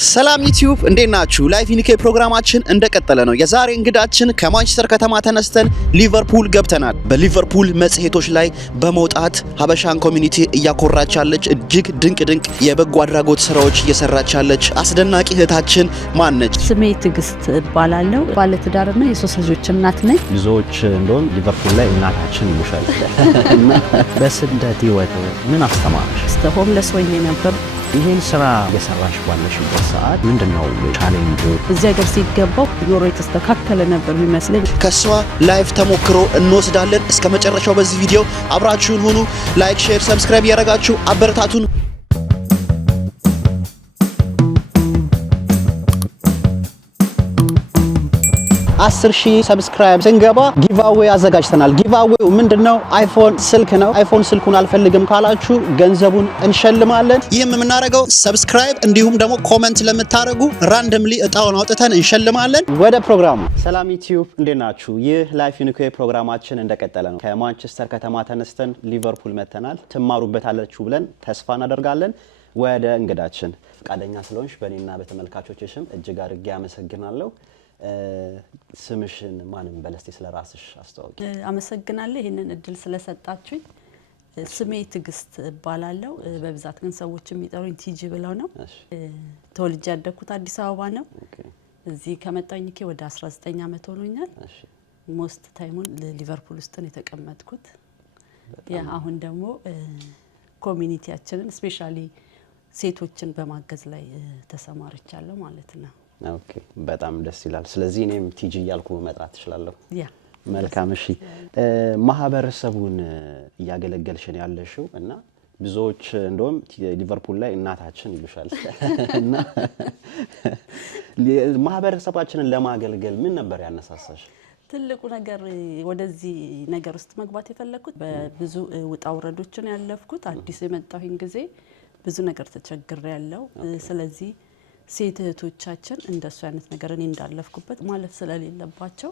ሰላም ዩቲዩብ እንዴት ናችሁ? ላይፍ ኢንኬ ፕሮግራማችን እንደቀጠለ ነው። የዛሬ እንግዳችን ከማንቸስተር ከተማ ተነስተን ሊቨርፑል ገብተናል። በሊቨርፑል መጽሔቶች ላይ በመውጣት ሀበሻን ኮሚኒቲ እያኮራች ያለች እጅግ ድንቅ የበጎ አድራጎት ስራዎች እየሰራች ያለች አስደናቂ እህታችን ማን ነች? ስሜ ትግስት እባላለሁ። ባለትዳርና የሶስት ልጆች እናት ነኝ። ብዙዎች እንደውም ሊቨርፑል ላይ እናታችን ይሉሻል። በስደት ህይወት ምን አስተማረሽ? ሆምለስ ሆኜ ነበር። ይህን ስራ የሰራሽ ባለሽበት ሰዓት ምንድነው ቻሌንጁ? እዚህ ሀገር ሲገባው ኑሮ የተስተካከለ ነበር የሚመስለኝ። ከሷ ላይፍ ተሞክሮ እንወስዳለን። እስከ መጨረሻው በዚህ ቪዲዮ አብራችሁን ሁኑ። ላይክ፣ ሼር፣ ሰብስክራይብ ያደረጋችሁ አበረታቱን። 10,000 ሰብስክራይብ ስንገባ ጊቫዌ አዘጋጅተናል። ጊቫዌው ምንድነው? አይፎን ስልክ ነው። አይፎን ስልኩን አልፈልግም ካላችሁ ገንዘቡን እንሸልማለን። ይህም የምናደርገው ሰብስክራይብ እንዲሁም ደግሞ ኮሜንት ለምታደርጉ ራንደምሊ እጣውን አውጥተን እንሸልማለን። ወደ ፕሮግራሙ። ሰላም ዩቲዩብ እንዴት ናችሁ? ይህ ላይፍ ኢንኬ ፕሮግራማችን እንደቀጠለ ነው። ከማንቸስተር ከተማ ተነስተን ሊቨርፑል መተናል። ትማሩበታላችሁ ብለን ተስፋ እናደርጋለን። ወደ እንግዳችን ፈቃደኛ ስለሆንሽ በእኔና በተመልካቾችሽም እጅግ አድርጌ አመሰግናለሁ። ስምሽን ማንም በለስቲ ስለራስሽ አስተዋውቂ። አመሰግናለሁ ይሄንን እድል ስለሰጣችሁኝ። ስሜ ትግስት እባላለሁ። በብዛት ግን ሰዎች የሚጠሩኝ ቲጂ ብለው ነው። ተወልጄ ያደግኩት አዲስ አበባ ነው። እዚህ ከመጣሁኝ ወደ 19 ዓመት ሆኖኛል። ሞስት ታይሙን ሊቨርፑል ውስጥ ነው የተቀመጥኩት። ያ አሁን ደግሞ ኮሚኒቲያችንን ስፔሻሊ ሴቶችን በማገዝ ላይ ተሰማርቻለሁ ማለት ነው። ኦኬ በጣም ደስ ይላል። ስለዚህ እኔም ቲጂ እያልኩ መጥራት እችላለሁ። ያ መልካም። እሺ ማህበረሰቡን እያገለገልሽ ነው ያለሽው እና ብዙዎች እንደውም ሊቨርፑል ላይ እናታችን ይሉሻል እና ማህበረሰባችንን ለማገልገል ምን ነበር ያነሳሳሽ? ትልቁ ነገር ወደዚህ ነገር ውስጥ መግባት የፈለኩት በብዙ ውጣ ውረዶችን ያለፍኩት አዲስ የመጣሁኝ ጊዜ ብዙ ነገር ተቸግሬያለሁ። ስለዚህ ሴት እህቶቻችን እንደሱ አይነት ነገር እኔ እንዳለፍኩበት ማለፍ ስለሌለባቸው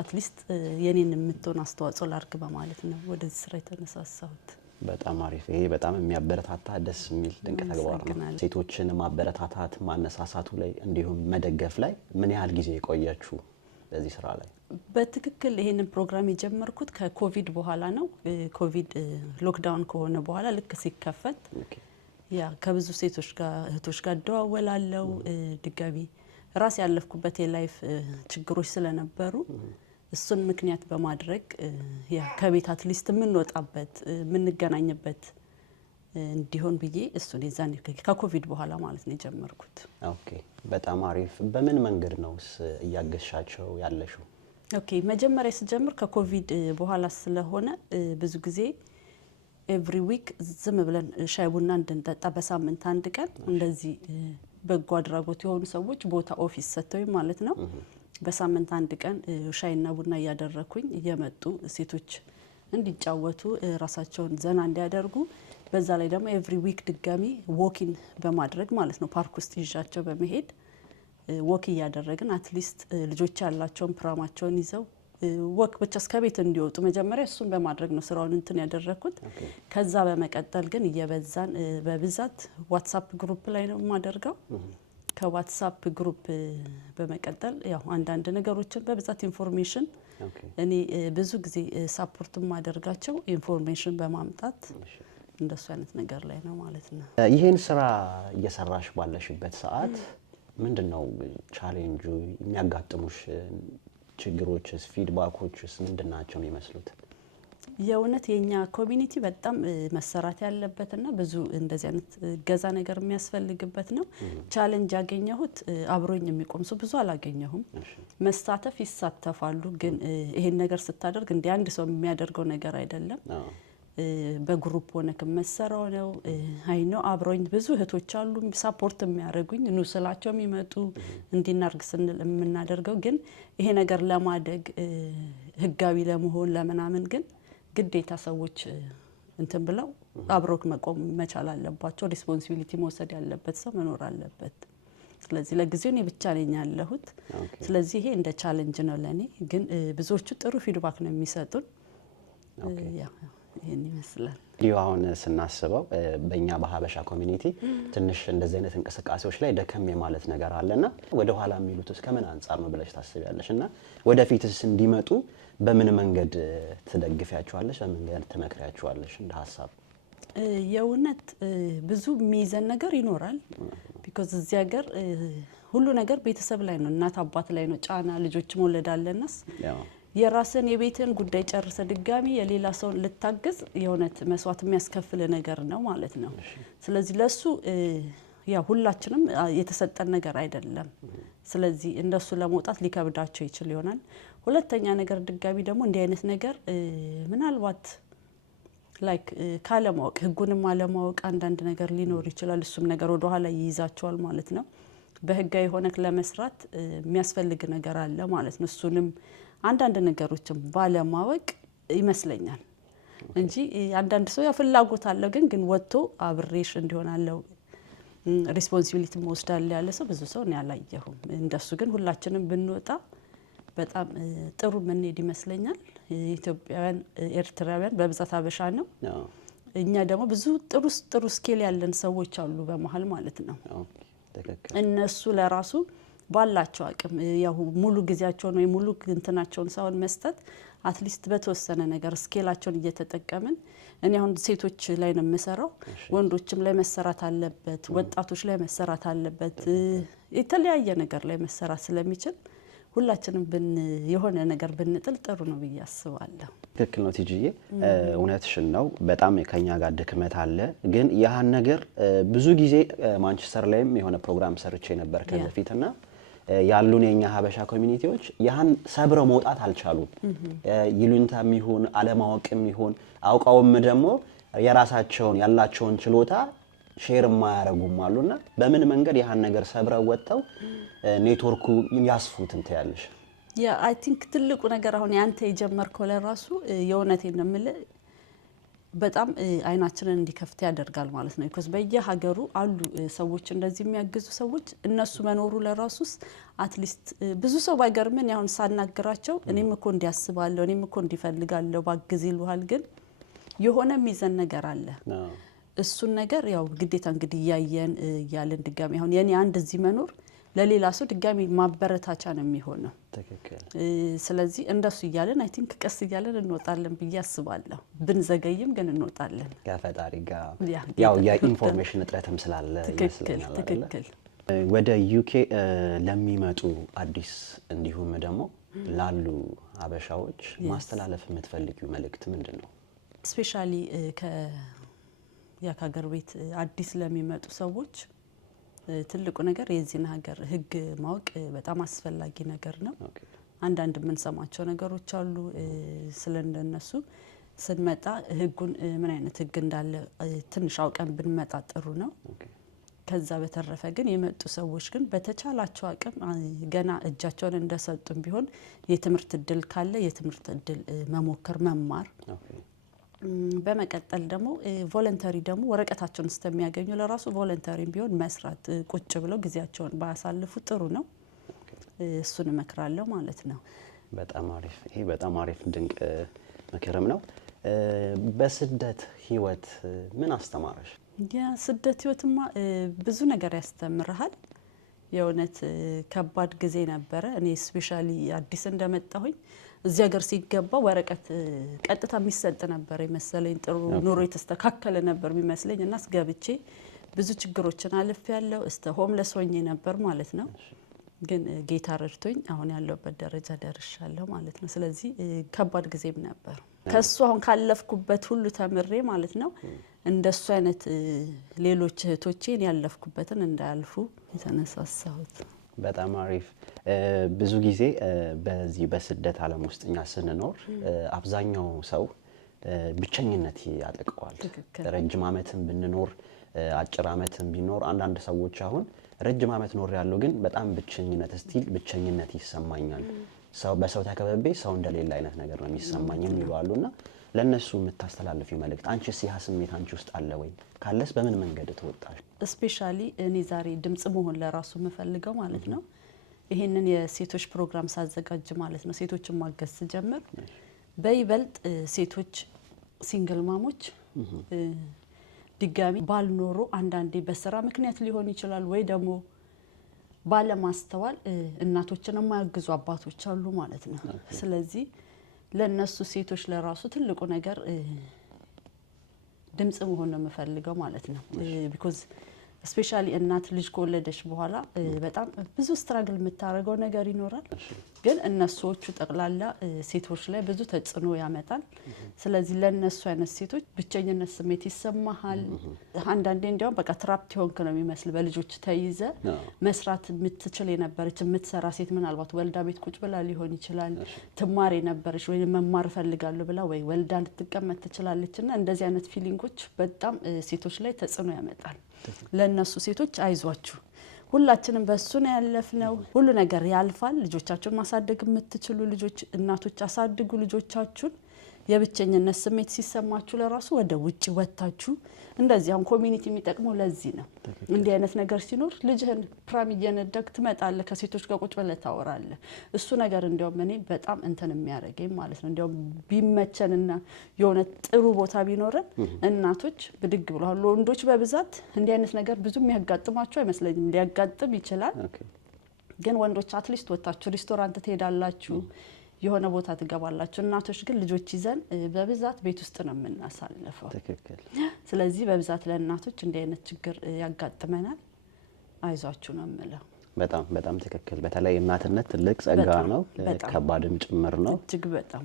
አትሊስት የኔን የምትሆን አስተዋጽኦ ላድርግ በማለት ነው ወደዚህ ስራ የተነሳሳሁት። በጣም አሪፍ። ይሄ በጣም የሚያበረታታ ደስ የሚል ድንቅ ተግባር ነው። ሴቶችን ማበረታታት ማነሳሳቱ ላይ እንዲሁም መደገፍ ላይ ምን ያህል ጊዜ ቆያችሁ በዚህ ስራ ላይ? በትክክል ይሄንን ፕሮግራም የጀመርኩት ከኮቪድ በኋላ ነው። ኮቪድ ሎክዳውን ከሆነ በኋላ ልክ ሲከፈት ያ ከብዙ ሴቶች ጋር እህቶች ጋር ደዋወላለው። ድጋሚ ራስ ያለፍኩበት የላይፍ ችግሮች ስለነበሩ እሱን ምክንያት በማድረግ ያ ከቤት አትሊስት የምንወጣበት የምንገናኝበት እንዲሆን ብዬ እሱን የዛን ከኮቪድ በኋላ ማለት ነው የጀመርኩት። ኦኬ በጣም አሪፍ። በምን መንገድ ነውስ እያገሻቸው ያለሽው? ኦኬ መጀመሪያ ስጀምር ከኮቪድ በኋላ ስለሆነ ብዙ ጊዜ ኤቭሪ ዊክ ዝም ብለን ሻይ ቡና እንድንጠጣ በሳምንት አንድ ቀን እንደዚህ በጎ አድራጎት የሆኑ ሰዎች ቦታ ኦፊስ ሰጥተውኝ ማለት ነው በሳምንት አንድ ቀን ሻይና ቡና እያደረኩኝ እየመጡ ሴቶች እንዲጫወቱ ራሳቸውን ዘና እንዲያደርጉ በዛ ላይ ደግሞ ኤቭሪ ዊክ ድጋሚ ዎኪን በማድረግ ማለት ነው ፓርክ ውስጥ ይዣቸው በመሄድ ወክ እያደረግን አትሊስት ልጆች ያላቸውን ፕራማቸውን ይዘው ወክ ብቻ እስከቤት እንዲወጡ መጀመሪያ እሱን በማድረግ ነው ስራውን እንትን ያደረኩት። ከዛ በመቀጠል ግን እየበዛን በብዛት ዋትስአፕ ግሩፕ ላይ ነው ማደርገው። ከዋትስአፕ ግሩፕ በመቀጠል ያው አንዳንድ ነገሮችን በብዛት ኢንፎርሜሽን እኔ ብዙ ጊዜ ሳፖርት ማደርጋቸው ኢንፎርሜሽን በማምጣት እንደሱ አይነት ነገር ላይ ነው ማለት ነው። ይሄን ስራ እየሰራሽ ባለሽበት ሰዓት ምንድነው ቻሌንጁ? የሚያጋጥሙሽ ችግሮችስ ፊድባኮችስ ምንድናቸው የሚመስሉት? የእውነት የኛ ኮሚኒቲ በጣም መሰራት ያለበትና ብዙ እንደዚህ አይነት ገዛ ነገር የሚያስፈልግበት ነው። ቻሌንጅ ያገኘሁት አብሮኝ የሚቆም ሰው ብዙ አላገኘሁም። መሳተፍ ይሳተፋሉ፣ ግን ይሄን ነገር ስታደርግ እንደ አንድ ሰው የሚያደርገው ነገር አይደለም። በግሩፕ ሆነ ከመሰራው ነው። አይኖ አብሮኝ ብዙ እህቶች አሉ ሳፖርት የሚያደርጉኝ ኑ ስላቸው የሚመጡ እንዲናርግ ስንል የምናደርገው ግን ይሄ ነገር ለማደግ ህጋዊ ለመሆን ለምናምን ግን ግዴታ ሰዎች እንትን ብለው አብሮክ መቆም መቻል አለባቸው። ሪስፖንሲቢሊቲ መውሰድ ያለበት ሰው መኖር አለበት። ስለዚህ ለጊዜው እኔ ብቻ ነኝ ያለሁት። ስለዚህ ይሄ እንደ ቻሌንጅ ነው ለኔ። ግን ብዙዎቹ ጥሩ ፊድባክ ነው የሚሰጡን። ይሄን ይመስላል። ዲዮ አሁን ስናስበው በእኛ በሀበሻ ኮሚኒቲ ትንሽ እንደዚህ አይነት እንቅስቃሴዎች ላይ ደከም የማለት ነገር አለና ወደ ኋላ የሚሉትስ ከምን አንፃር ነው ብለሽ ታስቢያለሽ? እና ወደፊትስ እንዲመጡ በምን መንገድ ትደግፊያቸዋለሽ? በምን መንገድ ትመክሪያቸዋለሽ እንደ ሀሳብ? የእውነት ብዙ የሚይዘን ነገር ይኖራል። ቢኮዝ እዚህ ሀገር ሁሉ ነገር ቤተሰብ ላይ ነው፣ እናት አባት ላይ ነው ጫና። ልጆች መውለድ አለናስ የራስን የቤትን ጉዳይ ጨርሰ ድጋሚ የሌላ ሰውን ልታግዝ የእውነት መስዋዕት የሚያስከፍል ነገር ነው ማለት ነው። ስለዚህ ለሱ ያ ሁላችንም የተሰጠን ነገር አይደለም። ስለዚህ እንደሱ ለመውጣት ሊከብዳቸው ይችል ይሆናል። ሁለተኛ ነገር ድጋሚ ደግሞ እንዲህ አይነት ነገር ምናልባት ላይክ ካለማወቅ ህጉንም አለማወቅ አንዳንድ ነገር ሊኖር ይችላል። እሱም ነገር ወደ ኋላ ይይዛቸዋል ማለት ነው። በህጋዊ ሆነክ ለመስራት የሚያስፈልግ ነገር አለ ማለት ነው። እሱንም አንዳንድ ነገሮችን ባለማወቅ ይመስለኛል እንጂ አንዳንድ ሰው ፍላጎት አለው ግን ወጥቶ አብሬሽ እንዲሆን አለው ሪስፖንሲቢሊቲ መወስዳለ ያለ ሰው ብዙ ሰው ነው ያላየሁም። እንደሱ ግን ሁላችንም ብንወጣ በጣም ጥሩ መንሄድ ይመስለኛል። ኢትዮጵያውያን ኤርትራውያን በብዛት ሀበሻ ነው። እኛ ደግሞ ብዙ ጥሩ ስኬል ያለን ሰዎች አሉ በመሃል ማለት ነው። እነሱ ለራሱ ባላቸው አቅም ያው ሙሉ ጊዜያቸውን ወይ ሙሉ እንትናቸውን ሳይሆን መስጠት አትሊስት በተወሰነ ነገር ስኬላቸውን እየተጠቀምን እኔ አሁን ሴቶች ላይ ነው የምሰራው። ወንዶችም ላይ መሰራት አለበት፣ ወጣቶች ላይ መሰራት አለበት፣ የተለያየ ነገር ላይ መሰራት ስለሚችል ሁላችንም የሆነ ነገር ብንጥል ጥሩ ነው ብዬ አስባለሁ። ትክክል ነው ቲጂዬ፣ እውነትሽን ነው። በጣም ከኛ ጋር ድክመት አለ። ግን ያን ነገር ብዙ ጊዜ ማንቸስተር ላይም የሆነ ፕሮግራም ሰርቼ ነበር ከበፊትና ያሉን የኛ ሀበሻ ኮሚኒቲዎች ያን ሰብረው መውጣት አልቻሉም። ይሉንታም ይሁን አለማወቅም ይሁን አውቃውም ደግሞ የራሳቸውን ያላቸውን ችሎታ ሼር ማያረጉም አሉና በምን መንገድ ያን ነገር ሰብረው ወጣው ኔትወርኩ ያስፉት እንታያለሽ? ያ አይ ቲንክ ትልቁ ነገር አሁን ያንተ የጀመርከው ለራሱ የእውነቴን ነው የምልህ በጣም አይናችንን እንዲከፍት ያደርጋል ማለት ነው። because በየሀገሩ አሉ ሰዎች እንደዚህ የሚያግዙ ሰዎች። እነሱ መኖሩ ለራሱስ አትሊስት ብዙ ሰው ባይገርምን ያሁን ሳናግራቸው እኔም እኮ እንዲያስባለሁ እኔም እኮ እንዲፈልጋለሁ ባግዝ ይሉሃል። ግን የሆነ ሚዘን ነገር አለ። እሱን ነገር ያው ግዴታ እንግዲህ ያለን ድጋሚ አሁን የኔ አንድ እዚህ መኖር ለሌላ ሰው ድጋሚ ማበረታቻ ነው የሚሆነው። ትክክል። ስለዚህ እንደሱ ይያለን አይ ቲንክ ቀስ ይያለን እንወጣለን ብዬ አስባለሁ። ብንዘገይም ግን እንወጣለን ከፈጣሪ ጋር ያው የኢንፎርሜሽን እጥረትም ስላለ ይመስለኛል። ትክክል። ወደ ዩኬ ለሚመጡ አዲስ እንዲሁም ደግሞ ላሉ ሀበሻዎች ማስተላለፍ የምትፈልጊው መልእክት ምንድነው? ስፔሻሊ ከሀገር ቤት አዲስ ለሚመጡ ሰዎች ትልቁ ነገር የዚህን ሀገር ህግ ማወቅ በጣም አስፈላጊ ነገር ነው። አንዳንድ የምንሰማቸው ነገሮች አሉ ስለነሱ ስንመጣ ህጉን ምን አይነት ህግ እንዳለ ትንሽ አውቀን ብንመጣ ጥሩ ነው። ከዛ በተረፈ ግን የመጡ ሰዎች ግን በተቻላቸው አቅም ገና እጃቸውን እንደሰጡም ቢሆን የትምህርት እድል ካለ የትምህርት እድል መሞከር መማር። በመቀጠል ደግሞ ቮለንተሪ ደግሞ ወረቀታቸውን ስለሚያገኙ ለራሱ ቮለንተሪም ቢሆን መስራት ቁጭ ብለው ጊዜያቸውን ባያሳልፉ ጥሩ ነው። እሱን እመክራለሁ ማለት ነው። በጣም አሪፍ። ይሄ በጣም አሪፍ ድንቅ ምክርም ነው። በስደት ህይወት ምን አስተማረሽ? የስደት ህይወትማ ብዙ ነገር ያስተምርሃል። የእውነት ከባድ ጊዜ ነበረ። እኔ ስፔሻሊ አዲስ እንደመጣሁኝ እዚህ ሀገር ሲገባ ወረቀት ቀጥታ የሚሰጥ ነበር የመሰለኝ። ጥሩ ኑሮ የተስተካከለ ነበር የሚመስለኝ እና ስገብቼ ብዙ ችግሮችን አልፍ ያለው እስተ ሆምለስ ሆኜ ነበር ማለት ነው። ግን ጌታ ረድቶኝ አሁን ያለውበት ደረጃ ደርሻለሁ ማለት ነው። ስለዚህ ከባድ ጊዜም ነበር። ከሱ አሁን ካለፍኩበት ሁሉ ተምሬ ማለት ነው እንደሱ አይነት ሌሎች እህቶቼን ያለፍኩበትን እንዳያልፉ የተነሳሳሁት። በጣም አሪፍ። ብዙ ጊዜ በዚህ በስደት ዓለም ውስጥ እኛ ስንኖር አብዛኛው ሰው ብቸኝነት ያጠቃዋል። ረጅም ዓመትም ብንኖር አጭር ዓመትም ቢኖር አንዳንድ ሰዎች አሁን ረጅም ዓመት ኖር ያለው ግን በጣም ብቸኝነት ይሰማኛል፣ ሰው በሰው ተከበቤ ሰው እንደሌላ አይነት ነገር ነው የሚሰማኝ የሚሉአሉና ለነሱ የምታስተላልፊው መልእክት አንቺስ ያ ስሜት አንቺ ውስጥ አለ ወይ? ካለስ በምን መንገድ ተወጣሽ? ስፔሻሊ እኔ ዛሬ ድምጽ መሆን ለራሱ የምፈልገው ማለት ነው ይሄንን የሴቶች ፕሮግራም ሳዘጋጅ ማለት ነው ሴቶችን ማገዝ ጀመር በይበልጥ ሴቶች ሲንግል ማሞች ድጋሚ ባልኖሩ አንዳንዴ በስራ ምክንያት ሊሆን ይችላል ወይ ደግሞ ባለማስተዋል እናቶችን የማያግዙ አባቶች አሉ ማለት ነው። ስለዚህ ለነሱ ሴቶች ለራሱ ትልቁ ነገር ድምጽ መሆን ነው የምፈልገው ማለት ነው። ቢኮዝ ስፔሻሊ እናት ልጅ ከወለደች በኋላ በጣም ብዙ ስትራግል የምታደርገው ነገር ይኖራል። ግን እነሱዎቹ ጠቅላላ ሴቶች ላይ ብዙ ተጽዕኖ ያመጣል። ስለዚህ ለነሱ አይነት ሴቶች ብቸኝነት ስሜት ይሰማሃል። አንዳንዴ እንዲያውም በቃ ትራፕት ሆንክ ነው የሚመስል በልጆች ተይዘ መስራት የምትችል የነበረች የምትሰራ ሴት ምናልባት ወልዳ ቤት ቁጭ ብላ ሊሆን ይችላል። ትማር የነበረች ወይ መማር ፈልጋለሁ ብላ ወይ ወልዳ ልትቀመጥ ትችላለችና እንደዚህ አይነት ፊሊንጎች በጣም ሴቶች ላይ ተጽዕኖ ያመጣል። ለነሱ ሴቶች አይዟችሁ ሁላችንም በሱ ነው ያለፍነው ሁሉ ነገር ያልፋል ልጆቻችሁን ማሳደግ የምትችሉ ልጆች እናቶች አሳድጉ ልጆቻችሁን የብቸኝነት ስሜት ሲሰማችሁ ለራሱ ወደ ውጪ ወጣችሁ እንደዚህ አሁን ኮሚኒቲ የሚጠቅመው ለዚህ ነው እንዲህ አይነት ነገር ሲኖር ልጅህን ፕራም እየነዳክ ትመጣለህ ከሴቶች ጋር ቁጭ ብለህ ታወራለህ እሱ ነገር እንዲያውም እኔ በጣም እንትን የሚያደርገኝ ማለት ነው እንዲያውም ቢመቸንና የሆነ ጥሩ ቦታ ቢኖረን እናቶች ብድግ ብለው ወንዶች በብዛት እንዲህ አይነት ነገር ብዙ የሚያጋጥማቸው አይመስለኝም ሊያጋጥም ይችላል ግን ወንዶች አትሊስት ወጣችሁ ሬስቶራንት ትሄዳላችሁ የሆነ ቦታ ትገባላችሁ እናቶች ግን ልጆች ይዘን በብዛት ቤት ውስጥ ነው የምናሳልፈው ትክክል ስለዚህ በብዛት ለእናቶች እንዲህ አይነት ችግር ያጋጥመናል አይዟችሁ ነው የምለው በጣም በጣም ትክክል በተለይ እናትነት ትልቅ ጸጋ ነው ከባድም ጭምር ነው እጅግ በጣም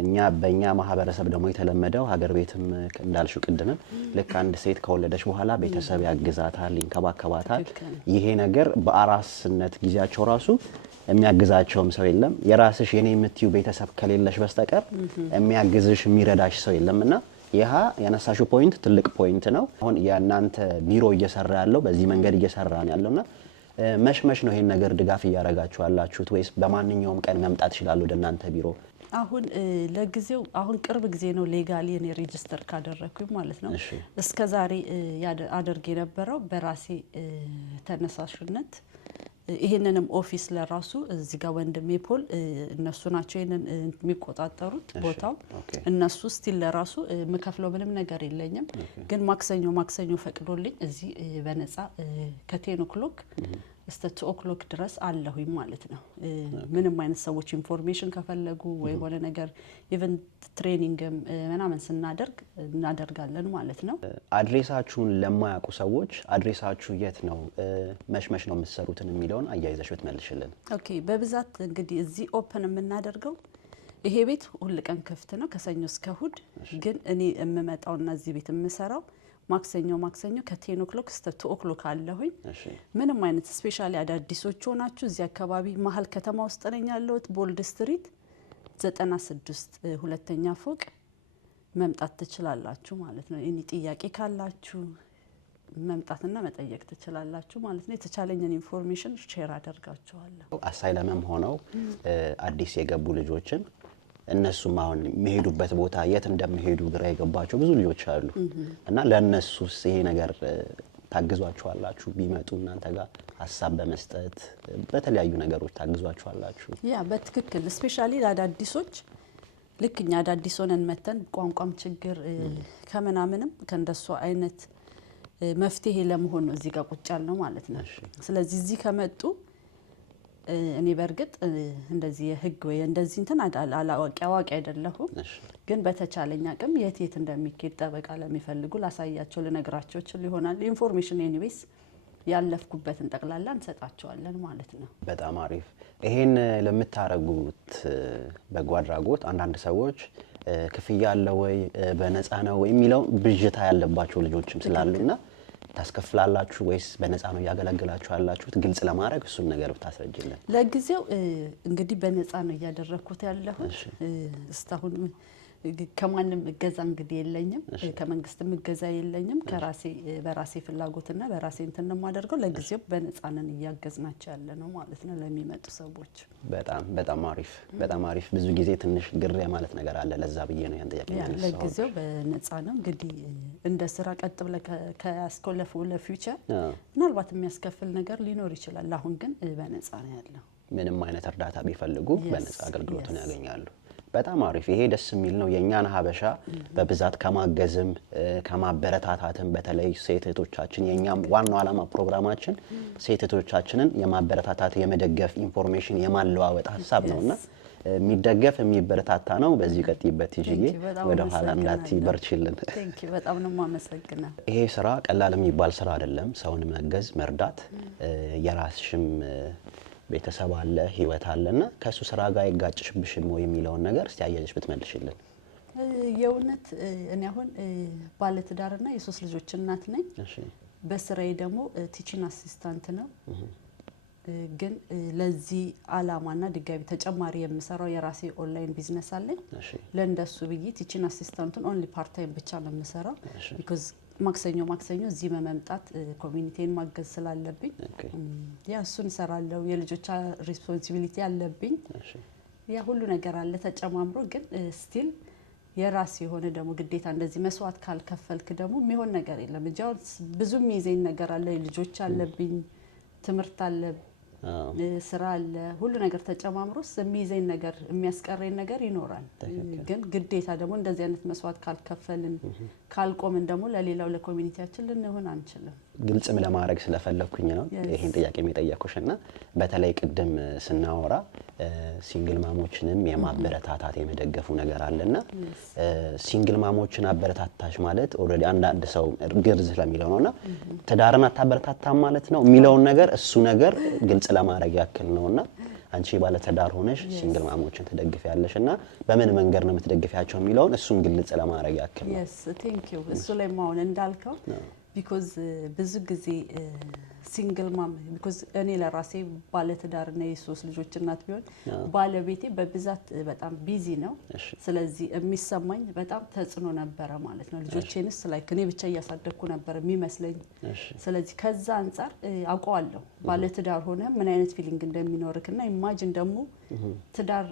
እኛ በእኛ ማህበረሰብ ደግሞ የተለመደው ሀገር ቤትም እንዳልሽው ቅድም ልክ አንድ ሴት ከወለደች በኋላ ቤተሰብ ያግዛታል ይንከባከባታል ይሄ ነገር በአራስነት ጊዜያቸው ራሱ የሚያግዛቸውም ሰው የለም የራስሽ የኔ የምትዩ ቤተሰብ ከሌለሽ በስተቀር የሚያግዝሽ የሚረዳሽ ሰው የለምና ይሄ ያነሳሽው ፖይንት ትልቅ ፖይንት ነው አሁን ያናንተ ቢሮ እየሰራ ያለው በዚህ መንገድ እየሰራ ነው ያለውና መሽመሽ ነው ይሄን ነገር ድጋፍ ያያረጋችሁ አላችሁት ወይስ በማንኛውም ቀን መምጣት ይችላል ወደ እናንተ ቢሮ አሁን ለጊዜው አሁን ቅርብ ጊዜ ነው ሌጋሊ እኔ ሬጂስተር ካደረኩኝ ማለት ነው እስከ ዛሬ አደርግ የነበረው በራሴ ተነሳሽነት ይሄንንም ኦፊስ ለራሱ እዚህ ጋር ወንድሜ ፖል እነሱ ናቸው ይሄንን የሚቆጣጠሩት ቦታው እነሱ ስቲል ለራሱ መከፍለው ምንም ነገር የለኝም ግን ማክሰኞ ፈቅዶልኝ እዚህ በነፃ ከ10 o'clock እስከ 2 o'clock ድረስ አለሁኝ ማለት ነው ምንም አይነት ሰዎች ኢንፎርሜሽን ከፈለጉ ወይ ሆነ ነገር ኢቨን ትሬኒንግም ምናምን ስናደርግ እናደርጋለን ማለት ነው አድሬሳችሁን ለማያውቁ ሰዎች አድሬሳችሁ የት ነው መሽመሽ ነው የምትሰሩትን የሚለውን አያይዘሽ ብትመልሽልን ኦኬ በብዛት እንግዲህ እዚህ ኦፕን የምናደርገው ይሄ ቤት ሁሉ ቀን ክፍት ነው ከሰኞ እስከ እሁድ ግን እኔ የምመጣውና እዚህ ቤት የምሰራው ማክሰኞ ከ10 o'clock እስከ 2 o'clock አለሁኝ ምንም አይነት ስፔሻሊ አዳዲሶች ሆናችሁ እዚህ አካባቢ መሀል ከተማ ውስጥ ነኝ ያለሁት ቦልድ ስትሪት 96 ሁለተኛ ፎቅ መምጣት ትችላላችሁ ማለት ነው እኔ ጥያቄ ካላችሁ መምጣትና መጠየቅ ትችላላችሁ ማለት ነው የተቻለኝን ኢንፎርሜሽን ሼር አደርጋችኋለሁ አሳይለምም ሆነው አዲስ የገቡ ልጆችን እነሱም አሁን የሚሄዱበት ቦታ የት እንደሚሄዱ ግራ የገባቸው ብዙ ልጆች አሉ እና ለነሱስ ይሄ ነገር ታግዟቸዋላችሁ ቢመጡ እናንተ ጋር ሐሳብ በመስጠት በተለያዩ ነገሮች ታግዟቸዋላችሁ ያ በትክክል ስፔሻሊ ለአዳዲሶች ልክኛ አዳዲስ ሆነን መተን ቋንቋም ችግር ከመናምንም ከእንደሱ አይነት መፍትሄ ለመሆን ነው እዚህ ጋር ቁጭ ያልነው ማለት ነው ስለዚህ እዚህ ከመጡ እኔ በርግጥ እንደዚህ የህግ ወይ እንደዚህ እንትን አዋቂ አይደለሁም ግን በተቻለኝ አቅም የት እንደሚኬድ ጠበቃ ለሚፈልጉ ላሳያቸው ልነግራቸው ይሆናል ኢንፎርሜሽን ኤኒዌይስ ያለፍኩበትን ጠቅላላ እንሰጣቸዋለን ማለት ነው በጣም አሪፍ ይሄን ለምታረጉት በጓድራጎት አንዳንድ ሰዎች ክፍያ አለ ወይ በነፃ ነው የሚለው ብጅታ ያለባቸው ልጆችም ስላሉና ታስከፍላላችሁ ወይስ በነፃ ነው ያገለግላችሁ ያላችሁት ግልጽ ለማድረግ እሱን ነገር ብታስረጅልን ለጊዜው እንግዲህ በነፃ ነው ያደረኩት ያለሁት እስታሁን ከማንም እገዛ እንግዲህ የለኝም ከመንግስትም እገዛ የለኝም በራሴ ፍላጎትና በራሴ እንትን ነው ማደርገው ለጊዜው በነፃነን ያገዝናቸው ያለ ነው ማለት ነው ለሚመጡ ሰዎች በጣም አሪፍ ብዙ ጊዜ ትንሽ ግር ማለት ነገር አለ ለዛ ብዬ ነው ያን ጥያቄ ያነሳው ለጊዜው በነፃ ነው እንግዲህ እንደ ስራ ቀጥ ብለ ከያስኮለፉ ለፊውቸር ምናልባት የሚያስከፍል ነገር ሊኖር ይችላል አሁን ግን በነፃ ነው ያለው ምንም አይነት እርዳታ ቢፈልጉ በነፃ አገልግሎቱን ያገኛሉ በጣም አሪፍ ይሄ ደስ የሚል ነው የኛን ሀበሻ በብዛት ከማገዝም ከማበረታታትም በተለይ ሴት እህቶቻችን የኛም ዋናው ዓላማ ፕሮግራማችን ሴት እህቶቻችንን የማበረታታት የመደገፍ ኢንፎርሜሽን የማለዋወጥ ሐሳብ ነውና የሚደገፍ የሚበረታታ ነው በዚህ ቀጥይበት ይጂዬ ወደ ኋላ እንዳትይ በርቺልን ቴንኪው በጣም ነው ማመሰግናለሁ ይሄ ስራ ቀላል የሚባል ስራ አይደለም ሰውን መገዝ መርዳት የራስሽም ቤተሰብ አለ ህይወት አለና ከሱ ስራ ጋር ይጋጭሽብሽም ወይ የሚለው ነገር ሲያያይሽ ብትመልሽልን የውነት እኔ አሁን ባለ ትዳርና የሶስት ልጆች እናት ነኝ እሺ በስራዬ ደግሞ ቲቺንግ አሲስታንት ነው ግን ለዚህ አላማና ድጋሚ ተጨማሪ የምሰራው የራሴ ኦንላይን ቢዝነስ አለኝ ለእንደሱ ብዬ ቲቺንግ አሲስታንቱን ኦንሊ ፓርት ታይም ብቻ ነው የምሰራው because ማክሰኞ እዚህ መምጣት ኮሚኒቲን ማገዝ ስላለብኝ ያ እሱን ሰራለው የልጆች ሪስፖንሲቢሊቲ አለብኝ ያ ሁሉ ነገር አለ ተጨማምሮ ግን ስቲል የራስ የሆነ ደግሞ ግዴታ እንደዚህ መስዋዕት ካልከፈልክ ደግሞ የሚሆን ነገር የለም እንጂ ብዙም ይዘኝ ነገር አለ ልጆች አለብኝ ትምርት አለ ስራ አለ ሁሉ ነገር ተጨማምሮስ የሚይዘኝ ነገር የሚያስቀረኝ ነገር ይኖራል ግን ግዴታ ደግሞ እንደዚህ አይነት መስዋዕት ካልከፈልን ካልቆምን ደግሞ ለሌላው ለኮሚኒቲያችን ልንሆን አንችልም ግልጽም ለማድረግ ስለፈለኩኝ ነው ይሄን ጥያቄ የሚጠየቁሽና በተለይ ቅድም ስናወራ ሲንግል ማሞችንም የማበረታታት የመደገፉ ነገር አለና ሲንግል ማሞችን አበረታታሽ ማለት ኦሬዲ አንድ ሰው ግርዝ ስለሚለው ነውና ትዳርን አታበረታታም ማለት ነው የሚለው ነገር እሱ ነገር ግልጽ ለማድረግ ያክል ነውና አንቺ ባለ ትዳር ሆነሽ ሲንግል ማሞችን ትደግፊያለሽና በምን መንገድ ነው የምትደግፊያቸው የሚለው እሱን ግልጽ ለማድረግ ያክል ነው yes thank you እሱ ላይ ማውን እንዳልከው because ብዙ ጊዜ ሲንግል ማም because እኔ ለራሴ ባለ ትዳርና የሶስት ልጆች እናት ቢሆን ባለቤቴ በብዛት በጣም ቢዚ ነው ስለዚህ የሚሰማኝ በጣም ተጽኖ ነበር ማለት ነው ልጆቼንስ ላይክ እኔ ብቻ ያሳደግኩ ነበር የሚመስለኝ ስለዚህ ከዛ አንፃር አውቀዋለሁ ባለ ትዳር ሆነ ምን አይነት ፊሊንግ እንደሚኖርክና ኢማጂን ደግሞ ትዳር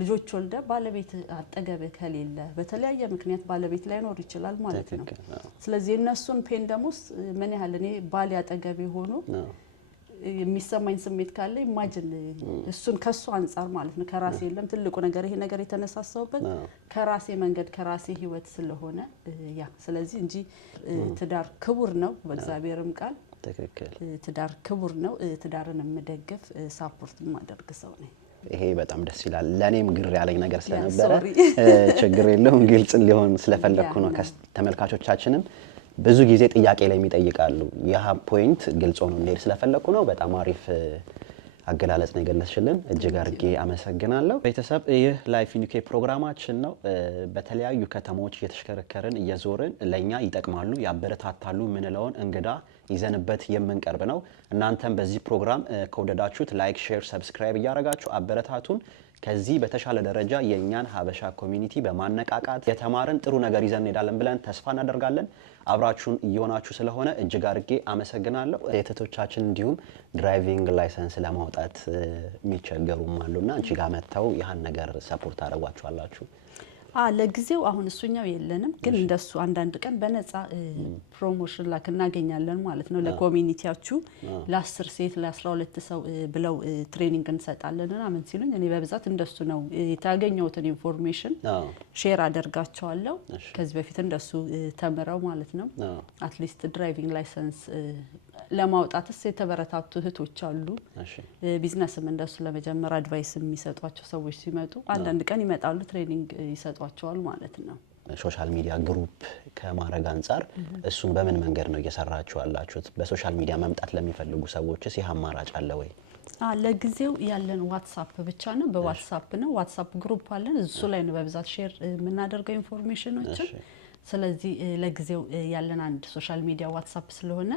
ልጆች ወልደ ባለቤት አጠገብ ከሌለ በተለያየ ምክንያት ባለቤት ላይ ኖር ይችላል ማለት ነው ስለዚህ እነሱን ፔን ደግሞ ምን ያህል እኔ ባል ያጠገብ ሆኖ የሚሰማኝ ስሜት ካለ ኢማጂን እሱን ከሱ አንፃር ማለት ነው ከራሴ የለም ትልቁ ነገር ይሄ ነገር የተነሳሳውበት ከራሴ መንገድ ከራሴ ህይወት ስለሆነ ያ ስለዚህ እንጂ ትዳር ክቡር ነው በእግዚአብሔርም ቃል ተከክል ትዳር ክቡር ነው ትዳርን የምደግፍ ሳፖርት ማደርግ ሰው ነኝ ይሄ በጣም ደስ ይላል ለኔም ግር ያለኝ ነገር ስለነበረ ችግር የለውም ግልጽ ሊሆን ስለፈለኩ ነው ተመልካቾቻችንም ብዙ ጊዜ ጥያቄ ላይ የሚጠይቃሉ ያ ፖይንት ግልጽ ሆኖ እንዴት ስለፈለኩ ነው በጣም አሪፍ አገላለጽ ነው ገለጽሽልን እጅግ አርጌ አመሰግናለሁ ቤተሰብ ይህ ላይፍ ኢን ዩኬ ፕሮግራማችን ነው በተለያዩ ከተሞች እየተሽከረከርን እየዞርን ለኛ ይጠቅማሉ ያበረታታሉ ምንለውን እንግዳ ይዘንበት የምንቀርብ ነው እናንተም በዚህ ፕሮግራም ከወደዳችሁት ላይክ ሼር ሰብስክራይብ ያረጋችሁ አበረታቱን ከዚህ በተሻለ ደረጃ የኛን ሀበሻ ኮሚኒቲ በማነቃቃት የተማረን ጥሩ ነገር ይዘን እንሄዳለን ብለን ተስፋ እናደርጋለን አብራችሁን እየሆናችሁ ስለሆነ እጅግ አርጌ አመሰግናለሁ እህቶቻችን እንዲሁም ድራይቪንግ ላይሰንስ ለማውጣት የሚቸገሩም አሉና አንቺ ጋር መተው ያን ነገር ሰፖርት አደረጓችኋላችሁ ለጊዜው አሁን እሱኛው የለንም ግን እንደሱ አንዳንድ ቀን በነፃ ፕሮሞሽን ላክ እናገኛለን ማለት ነው ለኮሚኒቲያችሁ ለ10 ሴት ለ12 ሰው ብለው ትሬኒንግ እንሰጣለንና ምን ሲሉኝ እኔ በብዛት እንደሱ ነው የታገኘውትን ኢንፎርሜሽን ሼር አደርጋቸዋለሁ ከዚህ በፊት እንደሱ ተመረው ማለት ነው አትሊስት ድራይቪንግ ላይሰንስ ለማውጣትስ የተበረታቱ እህቶች አሉ ቢዝነስም እንደሱ ለመጀመር አድቫይስ የሚሰጧቸው ሰዎች ሲመጡ አንዳንድ ቀን ይመጣሉ ትሬኒንግ ይሰጧቸዋል ማለት ነው ሶሻል ሚዲያ ግሩፕ ከማረግ አንፃር እሱን በምን መንገድ ነው እየሰራችሁ ያላችሁት በሶሻል ሚዲያ መምጣት ለሚፈልጉ ሰዎችስ ይህ አማራጭ አለ ወይ ለጊዜው ያለን ዋትስአፕ ብቻ ነው በዋትስአፕ ነው ዋትስአፕ ግሩፕ አለን እሱ ላይ ነው በብዛት ሼር የምናደርገው ኢንፎርሜሽኖች ስለዚህ ለጊዜው ያለን አንድ ሶሻል ሚዲያ ዋትስአፕ ስለሆነ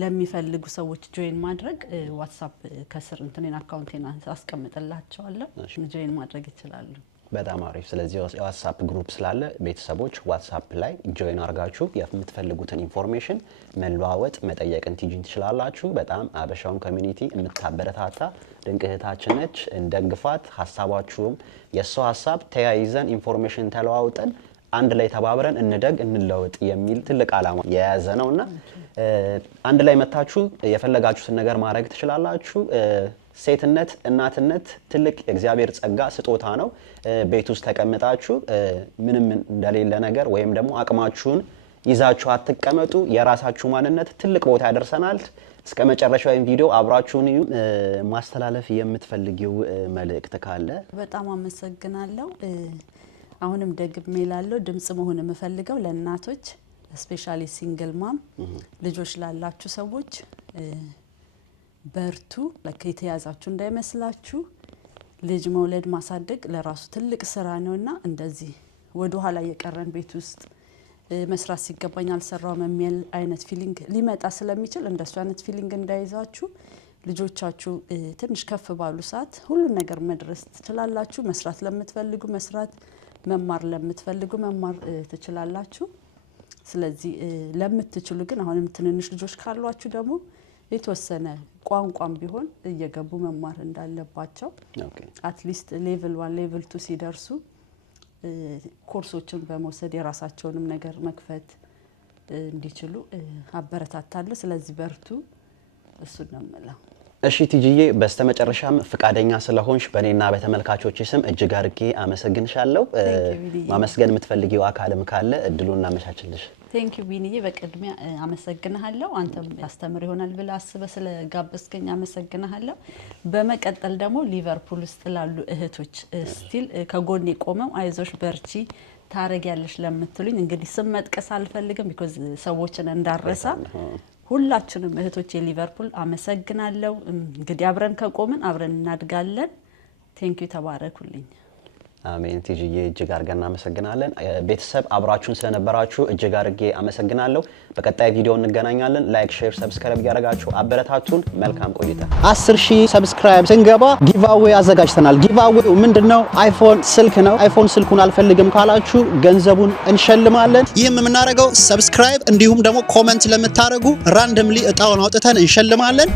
ለሚፈልጉ ሰዎች ጆይን ማድረግ ዋትስአፕ ከስር እንትኔን አካውንቴን አስቀምጥላቸዋለሁ ጆይን ማድረግ ይችላሉ በጣም አሪፍ ስለዚህ ዋትስአፕ ግሩፕ ስላለ ቤተሰቦች ዋትስአፕ ላይ ጆይን አርጋችሁ የምትፈልጉትን ኢንፎርሜሽን መለዋወጥ መጠየቅን ትጂን ትችላላችሁ በጣም አበሻውን ኮሚኒቲ የምታበረታታ ድንቅ እህታችን ነች እንደግፋት ሐሳባችሁም የሷ ሐሳብ ተያይዘን ኢንፎርሜሽን ተለዋውጠን አንድ ላይ ተባብረን እንደግ እንለውጥ የሚል ትልቅ ዓላማ የያዘ ነውና አንድ ላይ መታችሁ የፈለጋችሁትን ነገር ማድረግ ትችላላችሁ። ሴትነት እናትነት ትልቅ የእግዚአብሔር ጸጋ ስጦታ ነው። ቤት ውስጥ ተቀምጣችሁ ምንም እንደሌለ ነገር ወይም ደግሞ አቅማችሁን ይዛችሁ አትቀመጡ። የራሳችሁ ማንነት ትልቅ ቦታ ያደርሰናል። እስከ መጨረሻው ቪዲዮ አብራችሁን ማስተላለፍ የምትፈልጊው መልእክት ካለ? በጣም አመሰግናለሁ። አሁንም ደግሜ እላለሁ ድምጽ መሆን የምፈልገው ለእናቶች ስፔሻሊ ሲንግል ማም ልጆች ላላችሁ ሰዎች በርቱ። ለከተያዛችሁ እንዳይመስላችሁ ልጅ መውለድ ማሳደግ ለራሱ ትልቅ ስራ ነውና እንደዚህ ወደ ኋላ የቀረን ቤት ውስጥ መስራት ሲገባኝ አልሰራውም የሚል አይነት ፊሊንግ ሊመጣ ስለሚችል እንደሱ አይነት ፊሊንግ እንዳይዛችሁ ልጆቻችሁ ትንሽ ከፍ ባሉ ሰዓት ሁሉ ነገር መድረስ ትችላላችሁ። መስራት ለምትፈልጉ መስራት፣ መማር ለምትፈልጉ መማር ትችላላችሁ። ስለዚህ ለምትችሉ ግን አሁንም ትንንሽ ልጆች ካሏችሁ ደግሞ የተወሰነ ቋንቋም ቢሆን እየገቡ መማር እንዳለባቸው አትሊስት ሌቭል 1 ሌቭል 2 ሲደርሱ ኮርሶችን በመውሰድ የራሳቸውንም ነገር መክፈት እንዲችሉ አበረታታለሁ። ስለዚህ በርቱ። እሱ ነው ማለት። እሺ ቲጂዬ፣ በስተመጨረሻም ፍቃደኛ ስለሆንሽ በእኔና በተመልካቾች ስም እጅግ አድርጌ አመሰግንሻለሁ። ማመስገን የምትፈልጊው አካልም ካለ እድሉን እናመቻችልሽ። ቴንክ ዩ ቢኒዬ፣ በቅድሚያ አመሰግናለሁ። አንተም ያስተምር ይሆናል ብለ አስበ ስለጋበዝከኝ አመሰግናለሁ። በመቀጠል ደግሞ ሊቨርፑል ውስጥ ላሉ እህቶች ስቲል ከጎኔ ቆመው አይዞሽ በርቺ ታረጊያለሽ ለምትሉኝ እንግዲህ ስም መጥቀስ አልፈልግም ቢኮዝ ሰዎችን እንዳረሳ ሁላችንም እህቶች የሊቨርፑል አመሰግናለሁ። እንግዲህ አብረን ከቆምን አብረን እናድጋለን። ቴንክ ዩ ተባረኩልኝ። አሜን። ቲጂዬ እጅግ አድርገን እናመሰግናለን። ቤተሰብ አብራችሁን ስለነበራችሁ እጅግ አድርጌ አመሰግናለሁ። በቀጣይ ቪዲዮ እንገናኛለን። ላይክ፣ ሼር፣ ሰብስክራይብ ያደርጋችሁ አበረታቱን። መልካም ቆይታ። 10,000 ሰብስክራይብ ስንገባ ጊቫዌይ አዘጋጅተናል። ጊቫዌው ምንድነው? አይፎን ስልክ ነው። አይፎን ስልኩን አልፈልግም ካላችሁ ገንዘቡን እንሸልማለን። ይህም የምናደርገው ሰብስክራይብ እንዲሁም ደግሞ ኮሜንት ለምታደርጉ ራንደምሊ እጣውን አውጥተን እንሸልማለን።